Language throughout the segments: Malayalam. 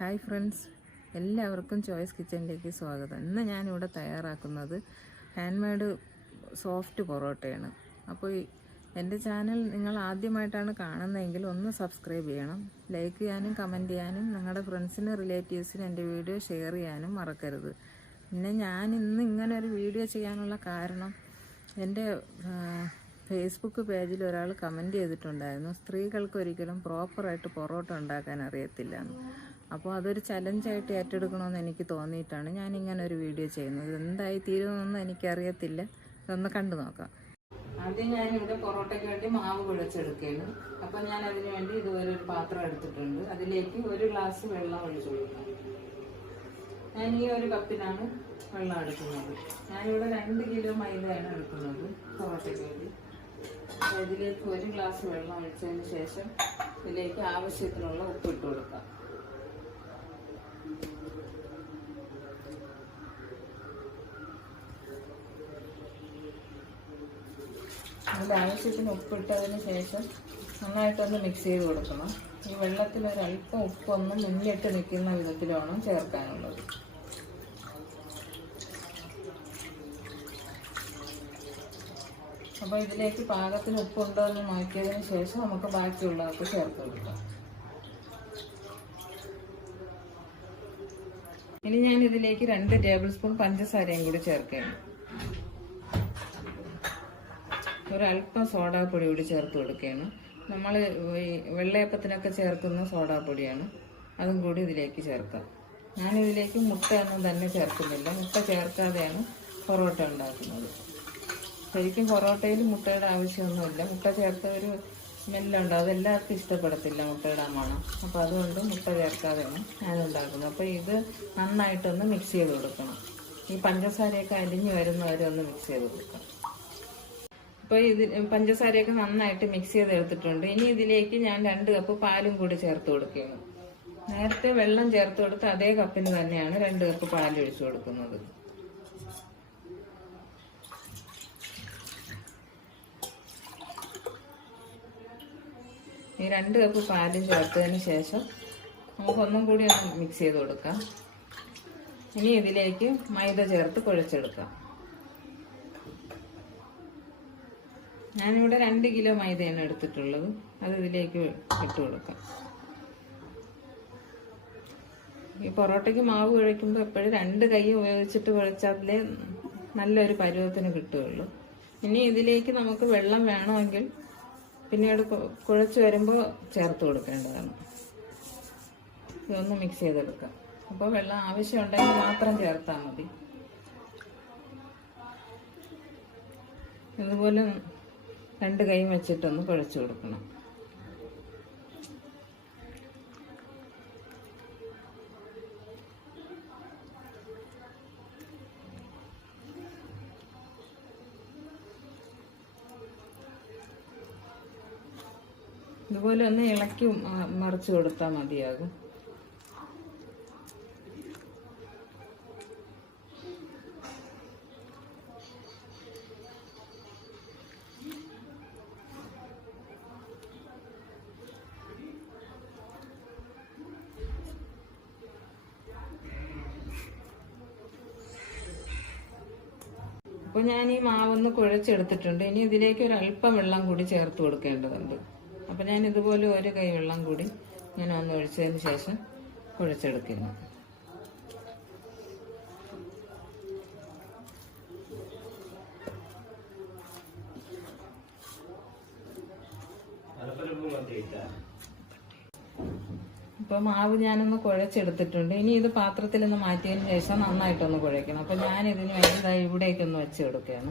ഹായ് ഫ്രണ്ട്സ്, എല്ലാവർക്കും ചോയ്സ് കിച്ചണിലേക്ക് സ്വാഗതം. ഇന്ന് ഞാനിവിടെ തയ്യാറാക്കുന്നത് ഹാൻഡ് മെയ്ഡ് സോഫ്റ്റ് പൊറോട്ടയാണ്. അപ്പോൾ എൻ്റെ ചാനൽ നിങ്ങൾ ആദ്യമായിട്ടാണ് കാണുന്നതെങ്കിൽ ഒന്ന് സബ്സ്ക്രൈബ് ചെയ്യണം, ലൈക്ക് ചെയ്യാനും കമൻറ്റ് ചെയ്യാനും നിങ്ങളുടെ ഫ്രണ്ട്സിനും റിലേറ്റീവ്സിനും എൻ്റെ വീഡിയോ ഷെയർ ചെയ്യാനും മറക്കരുത്. പിന്നെ ഞാൻ ഇന്ന് ഇങ്ങനെ ഒരു വീഡിയോ ചെയ്യാനുള്ള കാരണം, എൻ്റെ ഫേസ്ബുക്ക് പേജിൽ ഒരാൾ കമൻറ്റ് ചെയ്തിട്ടുണ്ടായിരുന്നു, സ്ത്രീകൾക്ക് ഒരിക്കലും പ്രോപ്പറായിട്ട് പൊറോട്ട ഉണ്ടാക്കാൻ അറിയത്തില്ല എന്ന്. അപ്പോൾ അതൊരു ചലഞ്ചായിട്ട് ഏറ്റെടുക്കണമെന്ന് എനിക്ക് തോന്നിയിട്ടാണ് ഞാനിങ്ങനെ ഒരു വീഡിയോ ചെയ്യുന്നത്. എന്തായി തീരുമെന്നൊന്നും എനിക്കറിയത്തില്ല, ഇതൊന്ന് കണ്ടു നോക്കാം. ആദ്യം ഞാനിവിടെ പൊറോട്ടയ്ക്ക് വേണ്ടി മാവ് കുഴച്ചെടുക്കുകയാണ്. അപ്പോൾ ഞാൻ അതിന് വേണ്ടി ഇതുപോലെ ഒരു പാത്രം എടുത്തിട്ടുണ്ട്. അതിലേക്ക് 1 ഗ്ലാസ് വെള്ളം ഒഴിച്ചു കൊടുക്കാം. ഞാൻ ഈ ഒരു കപ്പിനാണ് വെള്ളം എടുക്കുന്നത്. ഞാനിവിടെ 2 കിലോ മൈദയാണ് എടുക്കുന്നത് പൊറോട്ടയ്ക്ക് വേണ്ടി. ഇതിലേക്ക് 1 ഗ്ലാസ് വെള്ളം ഒഴിച്ചതിന് ശേഷം ഇതിലേക്ക് ആവശ്യത്തിനുള്ള ഉപ്പ് ഇട്ട് കൊടുക്കാം. അതിൽ ആവശ്യത്തിന് ഉപ്പിട്ടതിന് ശേഷം നന്നായിട്ടൊന്ന് മിക്സ് ചെയ്ത് കൊടുക്കണം. ഈ വെള്ളത്തിൽ ഒരല്പം ഉപ്പൊന്ന് മുന്നിട്ട് നിൽക്കുന്ന വിധത്തിൽ വേണം ചേർക്കാനുള്ളത്. അപ്പോൾ ഇതിലേക്ക് പാകത്തിന് ഉപ്പുണ്ടോ എന്ന് നോക്കിയതിന് ശേഷം നമുക്ക് ബാക്കിയുള്ളതൊക്കെ ചേർത്ത് കൊടുക്കാം. ഇനി ഞാൻ ഇതിലേക്ക് 2 ടേബിൾ സ്പൂൺ പഞ്ചസാരയും കൂടി ചേർക്കുകയാണ്. ഒരല്പം സോഡാപ്പൊടി കൂടി ചേർത്ത് കൊടുക്കുകയാണ്. നമ്മൾ വെള്ളയപ്പത്തിനൊക്കെ ചേർക്കുന്ന സോഡാപ്പൊടിയാണ്, അതും കൂടി ഇതിലേക്ക് ചേർക്കാം. ഞാനിതിലേക്ക് മുട്ടയൊന്നും തന്നെ ചേർക്കുന്നില്ല. മുട്ട ചേർക്കാതെയാണ് പൊറോട്ട ഉണ്ടാക്കുന്നത്. ശരിക്കും പൊറോട്ടയിൽ മുട്ടയുടെ ആവശ്യമൊന്നുമില്ല. മുട്ട ചേർത്ത ഒരു സ്മെല്ലുണ്ട്, അതെല്ലാവർക്കും ഇഷ്ടപ്പെടത്തില്ല മുട്ടയുടെ മണം. അപ്പോൾ അതുകൊണ്ട് മുട്ട ചേർക്കാതെയാണ് ഞാനുണ്ടാക്കുന്നത്. അപ്പോൾ ഇത് നന്നായിട്ടൊന്ന് മിക്സ് ചെയ്ത് കൊടുക്കണം. ഈ പഞ്ചസാരയൊക്കെ അലിഞ്ഞ് വരുന്നവരെ ഒന്ന് മിക്സ് ചെയ്ത് കൊടുക്കാം. അപ്പോൾ പഞ്ചസാരയൊക്കെ നന്നായിട്ട് മിക്സ് ചെയ്ത് എടുത്തിട്ടുണ്ട്. ഇനി ഇതിലേക്ക് ഞാൻ 2 കപ്പ് പാലും കൂടി ചേർത്ത് കൊടുക്കുകയാണ്. നേരത്തെ വെള്ളം ചേർത്ത് കൊടുത്ത് അതേ കപ്പിന് തന്നെയാണ് 2 കപ്പ് പാൽ ഒഴിച്ചു കൊടുക്കുന്നത്. ഈ 2 കപ്പ് പാലും ചേർത്തതിന് ശേഷം നമുക്കൊന്നും കൂടി ഒന്ന് മിക്സ് ചെയ്ത് കൊടുക്കാം. ഇനി ഇതിലേക്ക് മൈദ ചേർത്ത് കുഴച്ചെടുക്കാം. ഞാനിവിടെ 2 കിലോ മൈദയാണ് എടുത്തിട്ടുള്ളത്. അത് ഇതിലേക്ക് ഇട്ട് കൊടുക്കാം. ഈ പൊറോട്ടയ്ക്ക് മാവ് കുഴയ്ക്കുമ്പോൾ എപ്പോഴും 2 കൈ ഉപയോഗിച്ചിട്ട് കുഴച്ചാലേ നല്ലൊരു പരുവത്തിന് കിട്ടുകയുള്ളൂ. ഇനി ഇതിലേക്ക് നമുക്ക് വെള്ളം വേണമെങ്കിൽ പിന്നീട് കുഴച്ച് വരുമ്പോൾ ചേർത്ത് കൊടുക്കേണ്ടതാണ്. ഇതൊന്ന് മിക്സ് ചെയ്തെടുക്കാം. അപ്പോൾ വെള്ളം ആവശ്യമുണ്ടെങ്കിൽ മാത്രം ചേർത്താൽ മതി. ഇതുപോലെ 2 കൈ വെച്ചിട്ടൊന്ന് കുഴച്ച് കൊടുക്കണം. ഇതുപോലെ ഒന്ന് ഇളക്കി മറിച്ച് കൊടുത്താൽ മതിയാകും. അപ്പോൾ ഞാൻ ഈ മാവൊന്ന് കുഴച്ചെടുത്തിട്ടുണ്ട്. ഇനി ഇതിലേക്ക് ഒരല്പം വെള്ളം കൂടി ചേർത്ത് കൊടുക്കേണ്ടതുണ്ട്. അപ്പോൾ ഞാൻ ഇതുപോലെ 1 കൈ വെള്ളം കൂടി ഇങ്ങനെ ഒന്ന് ഒഴിച്ചതിന് ശേഷം കുഴച്ചെടുക്കുന്നു. ഇപ്പോൾ മാവ് ഞാനൊന്ന് കുഴച്ചെടുത്തിട്ടുണ്ട്. ഇനി ഇത് പാത്രത്തിൽ നിന്ന് മാറ്റിയതിന് ശേഷം നന്നായിട്ടൊന്ന് കുഴയ്ക്കണം. അപ്പോൾ ഞാൻ ഇതിന് വേണ്ടി ഇവിടേക്കൊന്ന് വെച്ച് കൊടുക്കുകയാണ്.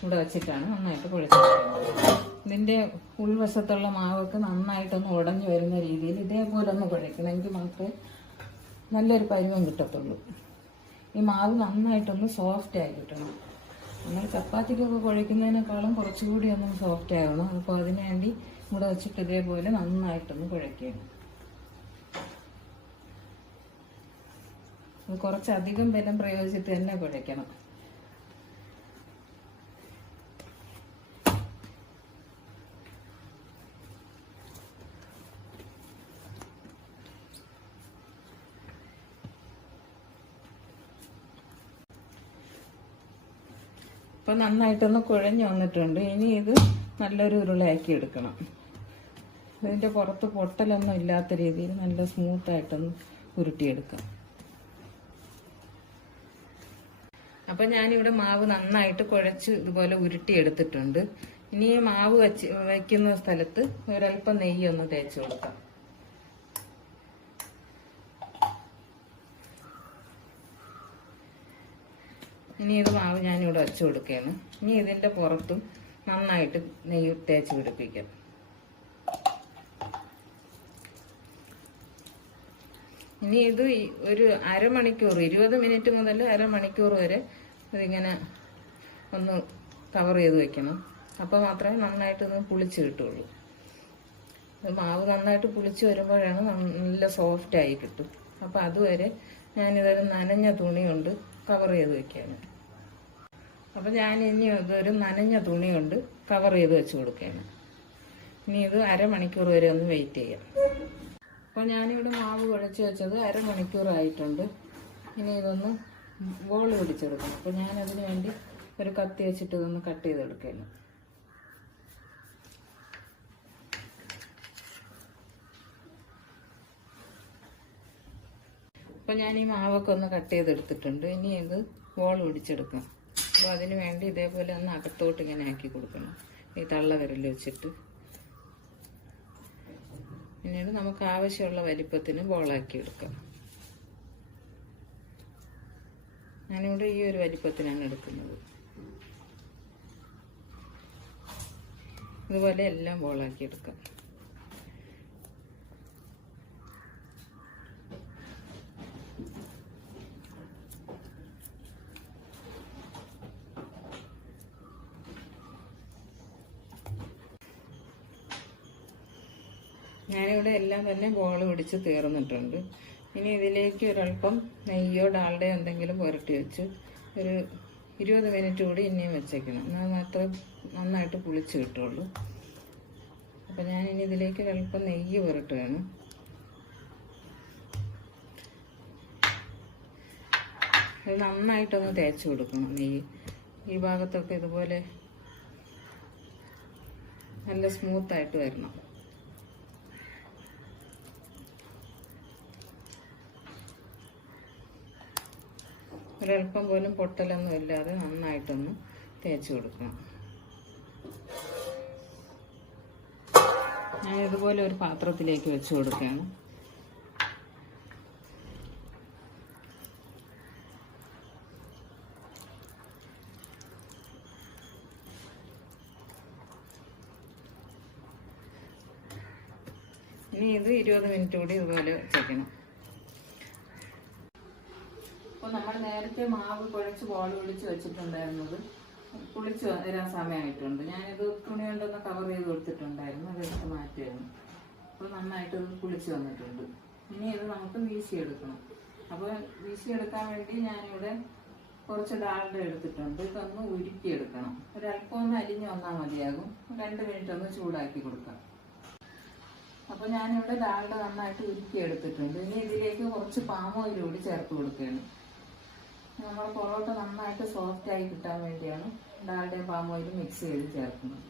ഇവിടെ വെച്ചിട്ടാണ് നന്നായിട്ട് കുഴച്ചെടുക്കുന്നത്. ഇതിൻ്റെ ഉൾവശത്തുള്ള മാവൊക്കെ നന്നായിട്ടൊന്ന് ഉടഞ്ഞു വരുന്ന രീതിയിൽ ഇതേപോലെ ഒന്ന് കുഴയ്ക്കണം. എങ്കിൽ മാത്രമേ നല്ലൊരു പരുവം കിട്ടത്തുള്ളൂ. ഈ മാവ് നന്നായിട്ടൊന്ന് സോഫ്റ്റ് ആയി കിട്ടണം. നമ്മൾ ചപ്പാത്തിക്കൊക്കെ കുഴയ്ക്കുന്നതിനേക്കാളും കുറച്ചുകൂടി ഒന്ന് സോഫ്റ്റ് ആകണം. അപ്പോൾ അതിനു വേണ്ടി ഇവിടെ വെച്ചിട്ട് ഇതേപോലെ നന്നായിട്ടൊന്ന് കുഴയ്ക്കണം. അത് കുറച്ചധികം ബലം പ്രയോഗിച്ചിട്ട് തന്നെ കുഴയ്ക്കണം. അപ്പോൾ നന്നായിട്ടൊന്ന് കുഴഞ്ഞു വന്നിട്ടുണ്ട്. ഇനി ഇത് നല്ലൊരു ഉരുളയാക്കി എടുക്കണം. ഇതിൻ്റെ പുറത്ത് പൊട്ടലൊന്നും ഇല്ലാത്ത രീതിയിൽ നല്ല സ്മൂത്തായിട്ടൊന്ന് ഉരുട്ടിയെടുക്കാം. അപ്പം ഞാനിവിടെ മാവ് നന്നായിട്ട് കുഴച്ച് ഇതുപോലെ ഉരുട്ടിയെടുത്തിട്ടുണ്ട്. ഇനി ഈ മാവ് വയ്ക്കുന്ന സ്ഥലത്ത് ഒരല്പം നെയ്യൊന്ന് തേച്ച് കൊടുക്കാം. ഇനി ഇത് മാവ് ഞാനിവിടെ വച്ച് കൊടുക്കുകയാണ്. ഇനി ഇതിൻ്റെ പുറത്തും നന്നായിട്ട് നെയ്യ് തേച്ച് പിടിപ്പിക്കാം. ഇനി ഇത് ഒരു അരമണിക്കൂർ, 20 മിനിറ്റ് മുതൽ അരമണിക്കൂർ വരെ ഇതിങ്ങനെ ഒന്ന് കവർ ചെയ്ത് വെക്കണം. അപ്പോൾ മാത്രമേ നന്നായിട്ട് ഇത് പുളിച്ച് കിട്ടുള്ളൂ. മാവ് നന്നായിട്ട് പുളിച്ച് വരുമ്പോഴാണ് നല്ല സോഫ്റ്റായി കിട്ടും. അപ്പോൾ അതുവരെ ഞാനിതൊരു നനഞ്ഞ തുണി കൊണ്ട് കവർ ചെയ്ത് വെക്കുകയാണ്. അപ്പോൾ ഞാനിനി ഇതൊരു നനഞ്ഞ തുണി കൊണ്ട് കവർ ചെയ്ത് വെച്ച് കൊടുക്കുകയാണ്. ഇനി ഇത് അരമണിക്കൂർ വരെ ഒന്ന് വെയിറ്റ് ചെയ്യാം. അപ്പോൾ ഞാനിവിടെ മാവ് കുഴച്ച് വെച്ചത് അരമണിക്കൂറായിട്ടുണ്ട്. ഇനി ഇതൊന്ന് ബോൾ പിടിച്ചെടുക്കണം. അപ്പോൾ ഞാനതിന് വേണ്ടി ഒരു കത്തി വെച്ചിട്ട് ഇതൊന്ന് കട്ട് ചെയ്തെടുക്കുകയാണ്. അപ്പോൾ ഞാൻ ഈ മാവൊക്കെ ഒന്ന് കട്ട് ചെയ്തെടുത്തിട്ടുണ്ട്. ഇനി ഇത് ബോൾ പിടിച്ചെടുക്കാം. അപ്പോൾ അതിന് വേണ്ടി ഇതേപോലെ ഒന്ന് അകത്തോട്ട് ഇങ്ങനെ ആക്കി കൊടുക്കണം, ഈ തള്ള വിരൽ വെച്ചിട്ട്. പിന്നീട് നമുക്ക് ആവശ്യമുള്ള വലിപ്പത്തിന് ബോളാക്കി എടുക്കാം. ഞാനിവിടെ ഈ ഒരു വലിപ്പത്തിനാണ് എടുക്കുന്നത്. ഇതുപോലെ എല്ലാം ബോളാക്കി എടുക്കാം. ഞാനിവിടെ എല്ലാം തന്നെ ബോൾ പിടിച്ച് തീർന്നിട്ടുണ്ട്. ഇനി ഇതിലേക്ക് ഒരല്പം നെയ്യോ ഡാൽഡയോ എന്തെങ്കിലും പുരട്ടി വെച്ച് ഒരു 20 മിനിറ്റ് കൂടി ഇനിയും വെച്ചേക്കണം. എന്നാൽ മാത്രമേ നന്നായിട്ട് പുളിച്ച് കിട്ടുള്ളൂ. അപ്പം ഞാനിനി ഇതിലേക്ക് ഒരല്പം നെയ്യ് പുരട്ടുകയാണ്. ഇത് നന്നായിട്ടൊന്ന് തേച്ച് കൊടുക്കണം. നെയ്യ് ഈ ഭാഗത്തൊക്കെ ഇതുപോലെ നല്ല സ്മൂത്തായിട്ട് വരണം. ഒരല്പം പോലും പൊട്ടലൊന്നും ഇല്ലാതെ നന്നായിട്ടൊന്ന് തേച്ച് കൊടുക്കണം. ഞാൻ ഇതുപോലെ ഒരു പാത്രത്തിലേക്ക് വെച്ച് കൊടുക്കുകയാണ്. ഇനി ഇത് 20 മിനിറ്റ് കൂടി ഇതുപോലെ വെച്ചേക്കണം. അപ്പോൾ നമ്മൾ നേരത്തെ മാവ് കുഴച്ച് ബോൾ പിടിച്ച് വെച്ചിട്ടുണ്ടായിരുന്നത് പുളിച്ച് വരാൻ സമയമായിട്ടുണ്ട്. ഞാനിത് തുണി കൊണ്ടൊന്ന് കവർ ചെയ്ത് കൊടുത്തിട്ടുണ്ടായിരുന്നു, അതെടുത്ത് മാറ്റുകയാണ്. അപ്പോൾ നന്നായിട്ട് ഇത് പുളിച്ച് വന്നിട്ടുണ്ട്. ഇനി ഇത് നമുക്ക് വീശിയെടുക്കണം. അപ്പോൾ വീശിയെടുക്കാൻ വേണ്ടി ഞാനിവിടെ കുറച്ച് ഡാൽഡ എടുത്തിട്ടുണ്ട്. ഇതൊന്ന് ഉരുക്കിയെടുക്കണം. ഒരല്പം ഒന്ന് അലിഞ്ഞ് വന്നാൽ മതിയാകും. 2 മിനിറ്റ് ഒന്ന് ചൂടാക്കി കൊടുക്കാം. അപ്പോൾ ഞാനിവിടെ ഡാൽഡ നന്നായിട്ട് ഉരുക്കിയെടുത്തിട്ടുണ്ട്. ഇനി ഇതിലേക്ക് കുറച്ച് പാം ഓയിൽ കൂടി ചേർത്ത് കൊടുക്കുകയാണ്. നമ്മൾ പൊറോട്ട നന്നായിട്ട് സോഫ്റ്റായി കിട്ടാൻ വേണ്ടിയാണ് ഡാൽഡയും പാം ഓയിലും മിക്സ് ചെയ്ത് ചേർക്കുന്നത്.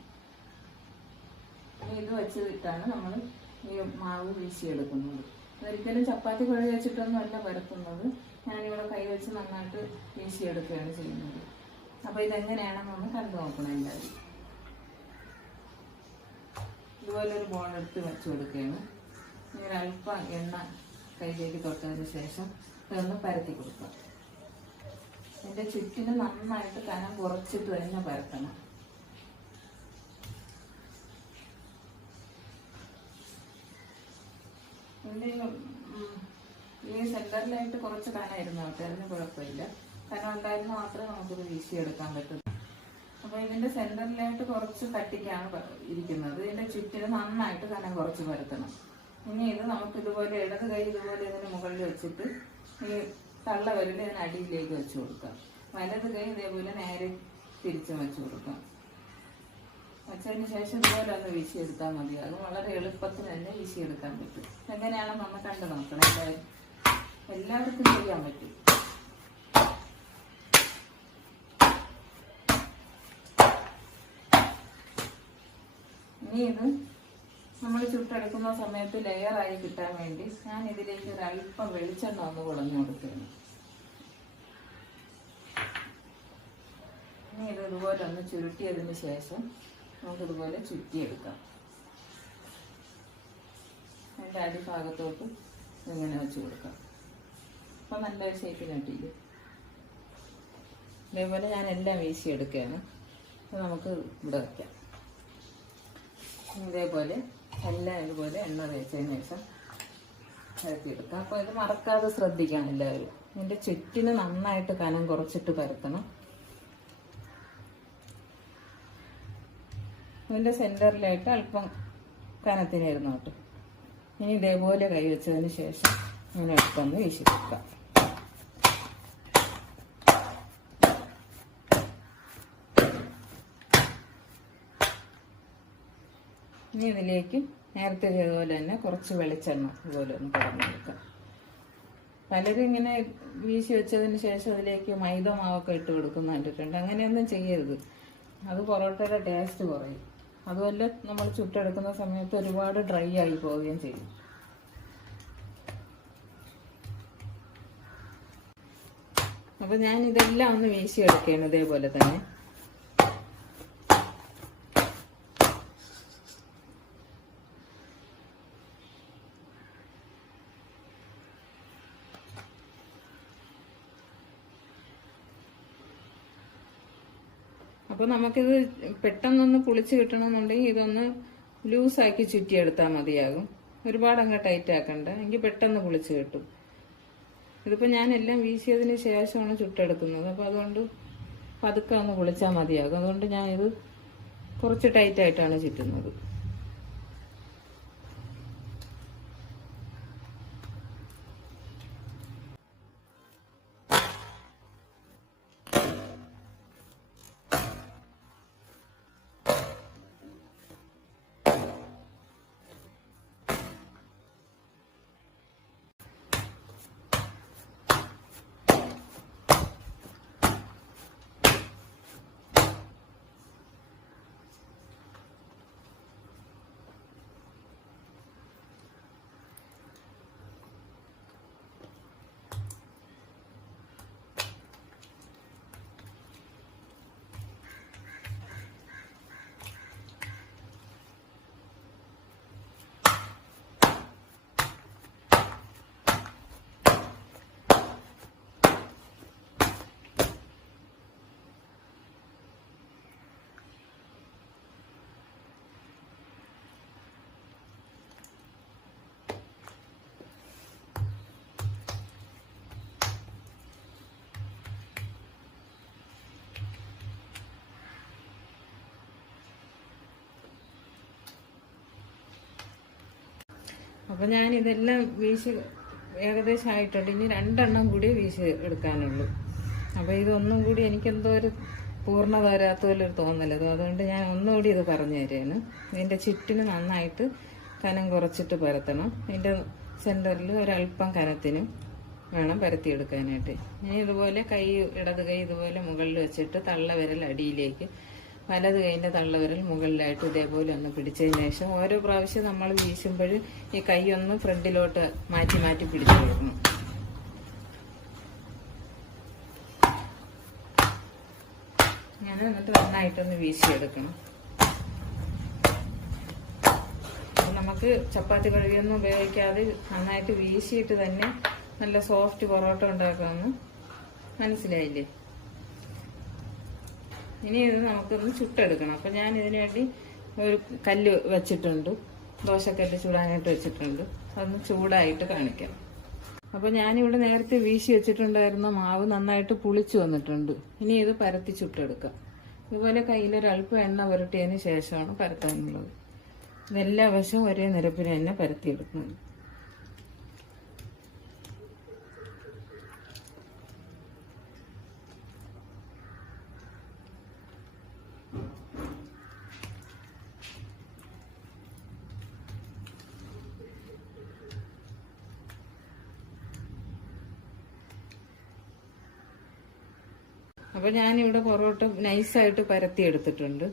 ഇനി ഇത് വെച്ചിട്ടാണ് നമ്മൾ ഈ മാവ് വീശിയെടുക്കുന്നത്. ഒരിക്കലും ചപ്പാത്തി കുഴ വെച്ചിട്ടൊന്നും അല്ല പരത്തുന്നത്. ഞാനിവിടെ കൈ വെച്ച് നന്നായിട്ട് വീശിയെടുക്കുകയാണ് ചെയ്യുന്നത്. അപ്പോൾ ഇതെങ്ങനെയാണെന്നൊന്ന് കണ്ടു നോക്കണം എല്ലാവരും. ഇതുപോലൊരു ബോൾ എടുത്ത് വെച്ച് കൊടുക്കുകയാണ്. ഇങ്ങനെ അല്പം എണ്ണ കൈയിലേക്ക് തൊട്ടതിന് ശേഷം ഇതൊന്ന് പരത്തി കൊടുക്കാം. ഇതിൻ്റെ ചുറ്റിന് നന്നായിട്ട് കനം കുറച്ചിട്ട് തന്നെ പരത്തണം. ഈ സെൻറ്ററിലായിട്ട് കുറച്ച് കനം ഇരുന്നോട്ടെ, അതിന് കുഴപ്പമില്ല. കനം ഉണ്ടായിരുന്ന മാത്രമേ നമുക്കിത് വീശിയെടുക്കാൻ പറ്റുള്ളൂ. അപ്പോൾ ഇതിൻ്റെ സെൻറ്ററിലായിട്ട് കുറച്ച് കട്ടിക്കാണ് ഇരിക്കുന്നത്. ഇതിൻ്റെ ചുറ്റിന് നന്നായിട്ട് കനം കുറച്ച് പരത്തണം. ഇനി ഇത് നമുക്കിതുപോലെ ഇടത് കൈ ഇതുപോലെ ഇതിന് മുകളിൽ വെച്ചിട്ട് ഈ തള്ള വിരൽ ഇതിന് അടിയിലേക്ക് വെച്ച് കൊടുക്കാം. വലത് കൈ ഇതേപോലെ നേരെ തിരിച്ചും വെച്ച് കൊടുക്കാം. വെച്ചതിന് ശേഷം ഇതുപോലെ ഒന്ന് വീശിയെടുത്താൽ മതി. അത് വളരെ എളുപ്പത്തിൽ തന്നെ വീശിയെടുക്കാൻ പറ്റും. എങ്ങനെയാണെന്ന് നമ്മൾ കണ്ടു നോക്കണം. എല്ലാവർക്കും ചെയ്യാൻ പറ്റും. ഇനി ഇത് നമ്മൾ ചുട്ടെടുക്കുന്ന സമയത്ത് ലെയറായി കിട്ടാൻ വേണ്ടി ഞാൻ ഇതിലേക്ക് ഒരു അല്പം വെളിച്ചെണ്ണ ഒന്ന് കുടഞ്ഞു കൊടുക്കുകയാണ്. ഇനി ഇത് ഇതുപോലെ ഒന്ന് ചുരുട്ടിയതിന് ശേഷം നമുക്കിതുപോലെ ചുറ്റിയെടുക്കാം. അതിൻ്റെ അടിഭാഗത്തോട്ട് ഇങ്ങനെ വെച്ച് കൊടുക്കാം. അപ്പം നല്ല ഷേപ്പിന് കിട്ടിയില്ലേ. ഇതേപോലെ ഞാൻ എല്ലാം വീശിയെടുക്കുകയാണ്. അപ്പോൾ നമുക്ക് ഇവിടെ വയ്ക്കാം. ഇതേപോലെ എല്ലാം ഇതുപോലെ എണ്ണ തേച്ചതിന് ശേഷം പരത്തിയെടുക്കാം. അപ്പോൾ ഇത് മറക്കാതെ ശ്രദ്ധിക്കണം എല്ലാവരും. ഇതിൻ്റെ ചുറ്റിന് നന്നായിട്ട് കനം കുറച്ചിട്ട് പരത്തണം. ഇതിൻ്റെ സെൻറ്ററിലായിട്ട് അല്പം കനത്തിനിരുന്നോട്ട്. ഇനി ഇതേപോലെ കൈ വെച്ചതിന് ശേഷം ഇങ്ങനെ എടുത്തൊന്ന് വീശി കൊടുക്കാം. ഇനി ഇതിലേക്ക് നേരത്തെ ചെയ്തതുപോലെ തന്നെ കുറച്ച് വെളിച്ചെണ്ണ ഇതുപോലെ ഒന്ന് കടഞ്ഞെടുക്കാം. പലരും ഇങ്ങനെ വീശി വെച്ചതിന് ശേഷം അതിലേക്ക് മൈദ മാവൊക്കെ ഇട്ട് കൊടുക്കുന്ന കണ്ടിട്ടുണ്ട്. അങ്ങനെയൊന്നും ചെയ്യരുത്, അത് പൊറോട്ടയുടെ ടേസ്റ്റ് കുറയും. അതുപോലെ നമ്മൾ ചുട്ടെടുക്കുന്ന സമയത്ത് ഒരുപാട് ഡ്രൈ ആയി പോവുകയും ചെയ്യും. അപ്പൊ ഞാൻ ഇതെല്ലാം ഒന്ന് വീശിയെടുക്കുകയാണ് ഇതേപോലെ തന്നെ. അപ്പോൾ നമുക്കിത് പെട്ടെന്നൊന്ന് പുളിച്ച് കിട്ടണമെന്നുണ്ടെങ്കിൽ ഇതൊന്ന് ലൂസാക്കി ചുറ്റിയെടുത്താൽ മതിയാകും. ഒരുപാട് അങ്ങ് ടൈറ്റ് ആക്കണ്ട, എങ്കിൽ പെട്ടെന്ന് പുളിച്ച് കിട്ടും. ഇതിപ്പോൾ ഞാൻ എല്ലാം വീശിയതിന് ശേഷമാണ് ചുട്ടെടുക്കുന്നത്. അപ്പോൾ അതുകൊണ്ട് പതുക്കെ ഒന്ന് പുളിച്ചാൽ മതിയാകും. അതുകൊണ്ട് ഞാൻ ഇത് കുറച്ച് ടൈറ്റായിട്ടാണ് ചുറ്റുന്നത്. അപ്പം ഞാൻ ഇതെല്ലാം വീശി ഏകദേശം ആയിട്ടുണ്ട്. ഇനി 2 എണ്ണം കൂടി വീശി എടുക്കാനുള്ളൂ. അപ്പോൾ ഇതൊന്നും കൂടി എനിക്കെന്തോ ഒരു പൂർണ്ണത വരാത്ത പോലെ ഒരു തോന്നലത്. അതുകൊണ്ട് ഞാൻ ഒന്നുകൂടി ഇത് പറഞ്ഞു തരാണ്. ഇതിൻ്റെ ചുറ്റിന് നന്നായിട്ട് കനം കുറച്ചിട്ട് പരത്തണം. ഇതിൻ്റെ സെൻറ്ററിൽ ഒരല്പം കനത്തിനും വേണം പരത്തിയെടുക്കാനായിട്ട്. ഇനി ഇതുപോലെ കൈ, ഇടത് കൈ ഇതുപോലെ മുകളിൽ വെച്ചിട്ട് തള്ളവിരൽ അടിയിലേക്ക്, വലത് കൈൻ്റെ തള്ളവിരൽ മുകളിലായിട്ട് ഇതേപോലെ ഒന്ന് പിടിച്ചതിന് ശേഷം ഓരോ പ്രാവശ്യം നമ്മൾ വീശുമ്പോൾ ഈ കൈ ഒന്ന് ഫ്രണ്ടിലോട്ട് മാറ്റി മാറ്റി പിടിച്ചു കൊടുക്കണം. അങ്ങനെ എന്നിട്ട് നന്നായിട്ടൊന്ന് വീശിയെടുക്കണം. നമുക്ക് ചപ്പാത്തി കഴുകിയൊന്നും ഉപയോഗിക്കാതെ നന്നായിട്ട് വീശിയിട്ട് തന്നെ നല്ല സോഫ്റ്റ് പൊറോട്ട ഉണ്ടാക്കാമെന്ന് മനസ്സിലായില്ലേ. ഇനി ഇത് നമുക്കൊന്ന് ചുട്ടെടുക്കണം. അപ്പം ഞാൻ ഇതിനു വേണ്ടി ഒരു കല്ല് വെച്ചിട്ടുണ്ട്, ദോശക്കല്ല് ചൂടാനായിട്ട് വെച്ചിട്ടുണ്ട്. അതൊന്ന് ചൂടായിട്ട് കാണിക്കാം. അപ്പോൾ ഞാനിവിടെ നേരത്തെ വീശി വെച്ചിട്ടുണ്ടായിരുന്ന മാവ് നന്നായിട്ട് പുളിച്ചു വന്നിട്ടുണ്ട്. ഇനി ഇത് പരത്തി ചുട്ടെടുക്കാം. ഇതുപോലെ കയ്യിലൊരല്പം എണ്ണ പുരട്ടിയതിന് ശേഷമാണ് പരത്താനുള്ളത്. ഇതെല്ലാ വശവും ഒരേ നിരപ്പിന് തന്നെ പരത്തിയെടുക്കുന്നത്. അപ്പോൾ ഞാനിവിടെ പൊറോട്ട നൈസായിട്ട് പരത്തി എടുത്തിട്ടുണ്ട്.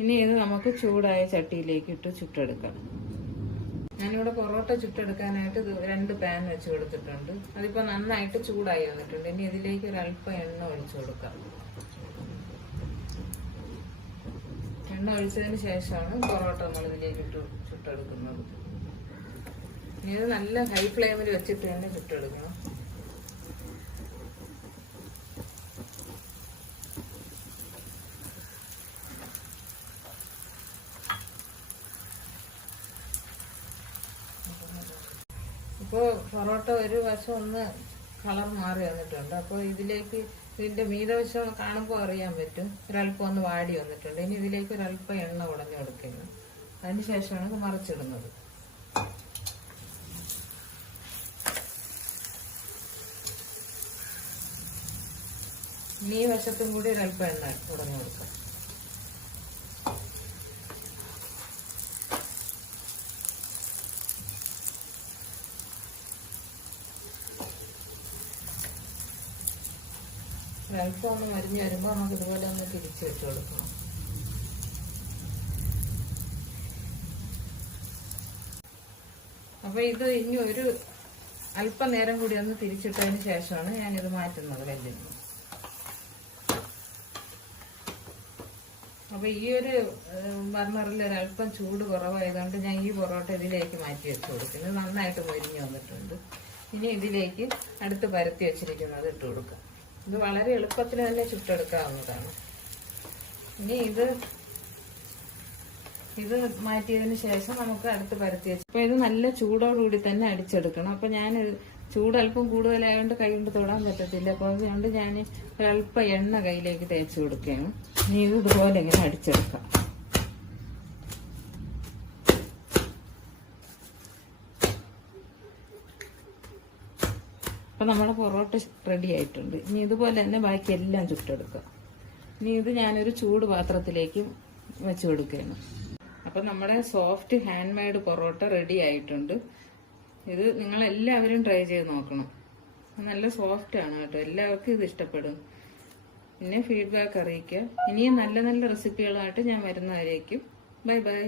ഇനി ഇത് നമുക്ക് ചൂടായ ചട്ടിയിലേക്ക് ഇട്ട് ചുട്ടെടുക്കാം. ഞാനിവിടെ പൊറോട്ട ചുട്ടെടുക്കാനായിട്ട് 2 പാൻ വെച്ച് കൊടുത്തിട്ടുണ്ട്. അതിപ്പോൾ നന്നായിട്ട് ചൂടായി വന്നിട്ടുണ്ട്. ഇനി ഇതിലേക്ക് ഒരല്പം എണ്ണ ഒഴിച്ചു കൊടുക്കാം. എണ്ണ ഒഴിച്ചതിന് ശേഷമാണ് പൊറോട്ട നമ്മൾ ഇതിലേക്ക് ഇട്ട് ചുട്ടെടുക്കുന്നത്. ഇനി ഇത് നല്ല ഹൈ ഫ്ലെയിമിൽ വെച്ചിട്ട് തന്നെ ചുട്ടെടുക്കണം. ഇപ്പോൾ പൊറോട്ട ഒരു വശം ഒന്ന് കളർ മാറി വന്നിട്ടുണ്ട്. അപ്പോൾ ഇതിലേക്ക് ഇതിൻ്റെ മീതവശം കാണുമ്പോൾ അറിയാൻ പറ്റും ഒരല്പം ഒന്ന് വാടി വന്നിട്ടുണ്ട്. ഇനി ഇതിലേക്ക് ഒരല്പം എണ്ണ ഉടഞ്ഞു കൊടുക്കുന്നു. അതിന് ശേഷമാണ് ഇത് മറിച്ചിടുന്നത്. ഇനി ഈ വശത്തും കൂടി ഒരല്പം എണ്ണ ഉടഞ്ഞു കൊടുക്കാം. ഒരല്പം ഒന്ന് മരിഞ്ഞ് വരുമ്പോൾ നമുക്ക് ഇതുപോലെ ഒന്ന് തിരിച്ചു വെച്ച് കൊടുക്കണം. അപ്പൊ ഇത് ഇനി ഒരു അല്പം നേരം കൂടി ഒന്ന് തിരിച്ചിട്ടതിന് ശേഷമാണ് ഞാനിത് മാറ്റുന്നത് കല്ലിൽ നിന്ന്. അപ്പൊ ഈ ഒരു ബർണറിൽ ഒരല്പം ചൂട് കുറവായതുകൊണ്ട് ഞാൻ ഈ പൊറോട്ട ഇതിലേക്ക് മാറ്റി വെച്ച് കൊടുക്കുന്നു. നന്നായിട്ട് മൊരിഞ്ഞ് വന്നിട്ടുണ്ട്. ഇനി ഇതിലേക്ക് അടുത്ത് പരത്തി വെച്ചിരിക്കുന്നത് ഇട്ട് കൊടുക്കാം. ഇത് വളരെ എളുപ്പത്തിൽ തന്നെ ചുട്ടെടുക്കാവുന്നതാണ്. ഇനി ഇത് മാറ്റിയതിന് ശേഷം നമുക്ക് അടുത്ത് പരത്തി വെച്ച്. അപ്പൊ ഇത് നല്ല ചൂടോടുകൂടി തന്നെ അടിച്ചെടുക്കണം. അപ്പൊ ഞാൻ ചൂട് അല്പം കൂടുതലായതുകൊണ്ട് കൈ കൊണ്ട് തൊടാൻ പറ്റത്തില്ല. അപ്പൊ അതുകൊണ്ട് ഞാൻ ഒരല്പം എണ്ണ കയ്യിലേക്ക് തേച്ച് കൊടുക്കുകയാണ്. ഇനി ഇത് ഇതുപോലെ ഇങ്ങനെ അടിച്ചെടുക്കാം. അപ്പൊ നമ്മുടെ പൊറോട്ട റെഡി ആയിട്ടുണ്ട്. ഇനി ഇതുപോലെ തന്നെ ബാക്കി എല്ലാം ചുട്ടെടുക്കുക. ഇനി ഇത് ഞാനൊരു ചൂട് പാത്രത്തിലേക്ക് വെച്ച് കൊടുക്കുകയാണ്. അപ്പൊ നമ്മുടെ soft hand made parotta ready ആയിട്ടുണ്ട്. ഇത് നിങ്ങൾ എല്ലാവരും ട്രൈ ചെയ്ത് നോക്കണം. നല്ല സോഫ്റ്റ് ആണ് കേട്ടോ. എല്ലാവർക്കും ഇത് ഇഷ്ടപ്പെടും. പിന്നെ ഫീഡ്ബാക്ക് അറിയിക്കുക. ഇനിയും നല്ല നല്ല റെസിപ്പികളുമായിട്ട് ഞാൻ വരുന്നവരേക്കും. Bye bye.